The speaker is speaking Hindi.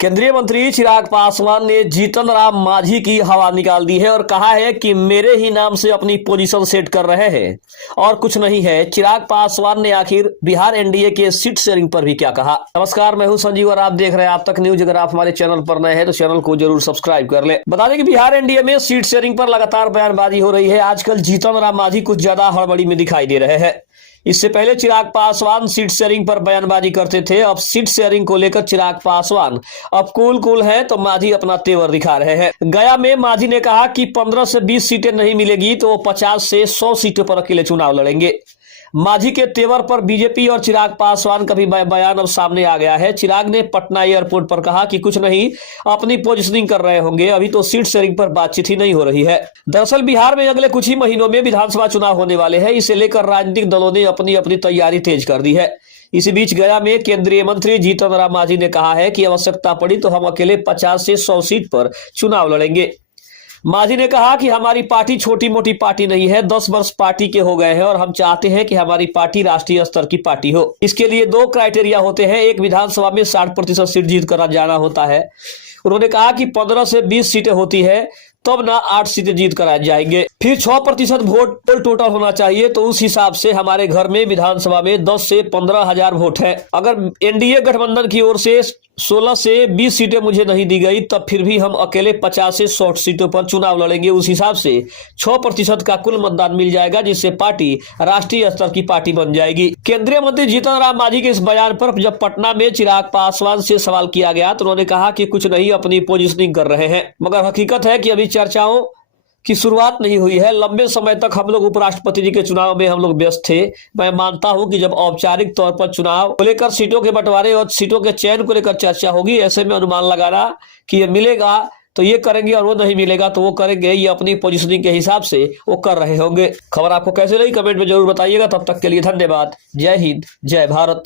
केंद्रीय मंत्री चिराग पासवान ने जीतन राम मांझी की हवा निकाल दी है और कहा है कि मेरे ही नाम से अपनी पोजीशन सेट कर रहे हैं और कुछ नहीं है। चिराग पासवान ने आखिर बिहार एनडीए के सीट शेयरिंग पर भी क्या कहा। नमस्कार, मैं हूं संजीव और आप देख रहे हैं आप तक न्यूज। अगर आप हमारे चैनल पर नए हैं तो चैनल को जरूर सब्सक्राइब कर ले। बता दें कि बिहार एनडीए में सीट शेयरिंग पर लगातार बयानबाजी हो रही है। आजकल जीतन राम मांझी कुछ ज्यादा हड़बड़ी में दिखाई दे रहे हैं। इससे पहले चिराग पासवान सीट शेयरिंग पर बयानबाजी करते थे। अब सीट शेयरिंग को लेकर चिराग पासवान अब कूल है तो मांझी अपना तेवर दिखा रहे हैं। गया में मांझी ने कहा कि 15 से 20 सीटें नहीं मिलेगी तो वो 50 से 100 सीटों पर अकेले चुनाव लड़ेंगे। मांझी के तेवर पर बीजेपी और चिराग पासवान का भी बयान अब सामने आ गया है। चिराग ने पटना एयरपोर्ट पर कहा कि कुछ नहीं, अपनी पोजीशनिंग कर रहे होंगे, अभी तो सीट शेयरिंग पर बातचीत ही नहीं हो रही है। दरअसल बिहार में अगले कुछ ही महीनों में विधानसभा चुनाव होने वाले हैं। इसे लेकर राजनीतिक दलों ने अपनी अपनी तैयारी तेज कर दी है। इसी बीच गया में केंद्रीय मंत्री जीतन राम मांझी ने कहा है कि आवश्यकता पड़ी तो हम अकेले 50 से 100 सीट पर चुनाव लड़ेंगे। मांझी ने कहा कि हमारी पार्टी छोटी मोटी पार्टी नहीं है, 10 वर्ष पार्टी के हो गए हैं और हम चाहते हैं कि हमारी पार्टी राष्ट्रीय स्तर की पार्टी हो। इसके लिए 2 क्राइटेरिया होते हैं। एक, विधानसभा में 60% सीट जीत कर जाना होता है। उन्होंने कहा कि 15 से 20 सीटें होती है तब ना 8 सीटें जीत कर आ जाएंगे। फिर 6% वोट टोटल होना चाहिए, तो उस हिसाब से हमारे घर में विधानसभा में 10 से 15 हजार वोट है। अगर एनडीए गठबंधन की ओर से 16 से 20 सीटें मुझे नहीं दी गई तब फिर भी हम अकेले 50 से 100 सीटों पर चुनाव लड़ेंगे। उस हिसाब से 6% का कुल मतदान मिल जाएगा, जिससे पार्टी राष्ट्रीय स्तर की पार्टी बन जाएगी। केंद्रीय मंत्री जीतन राम मांझी के इस बयान पर जब पटना में चिराग पासवान से सवाल किया गया तो उन्होंने कहा कि कुछ नहीं, अपनी पोजीशनिंग कर रहे हैं। मगर हकीकत है कि अभी चर्चाओं की शुरुआत नहीं हुई है। लंबे समय तक हम लोग उपराष्ट्रपति जी के चुनाव में हम लोग व्यस्त थे। मैं मानता हूं कि जब औपचारिक तौर पर चुनाव को लेकर, सीटों के बंटवारे और सीटों के चयन को लेकर चर्चा होगी, ऐसे में अनुमान लगाना कि ये मिलेगा तो ये करेंगे और वो नहीं मिलेगा तो वो करेंगे, ये अपनी पोजीशनिंग के हिसाब से वो कर रहे होंगे। खबर आपको कैसे लगी कमेंट में जरूर बताइएगा। तब तक के लिए धन्यवाद। जय हिंद, जय भारत।